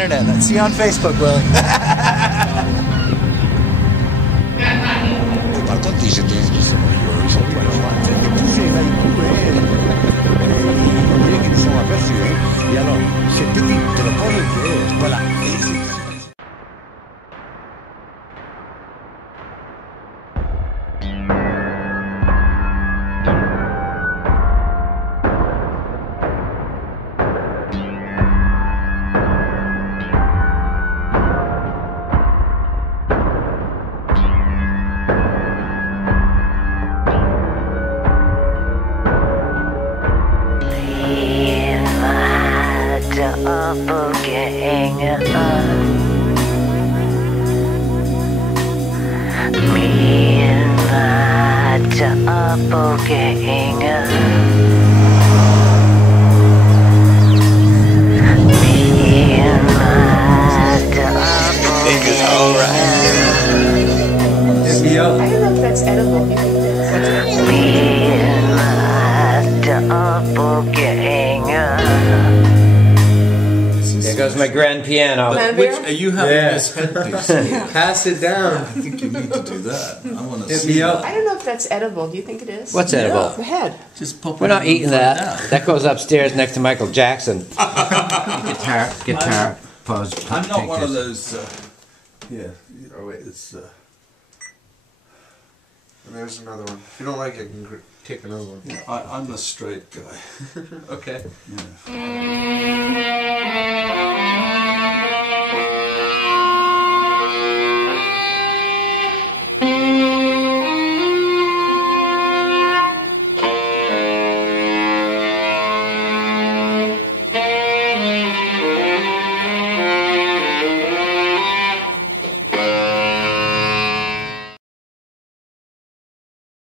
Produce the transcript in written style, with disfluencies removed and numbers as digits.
internet. See you on Facebook, Willie. Par contre, ils étaient ils sont pas loin. C'est là, ils couraient. On dirait qu'ils sont aperçus. Et alors, cette petite téléphone, voilà. I don't know if that's edible. You think There goes my grand piano. Which are you having this headpiece? Pass it down. I think you need to do that. I want to Hit see me that. up. I don't know if that's edible. Do you think it is? What's edible? The head. Just pop We're it not in eating and that. find out. That goes upstairs next to Michael Jackson. Guitar. Pause. I'm not Take one of this. those. Yeah. Oh wait, It's. and there's another one. If you don't like it, you can take another one. I'm a straight guy. Okay. Yeah.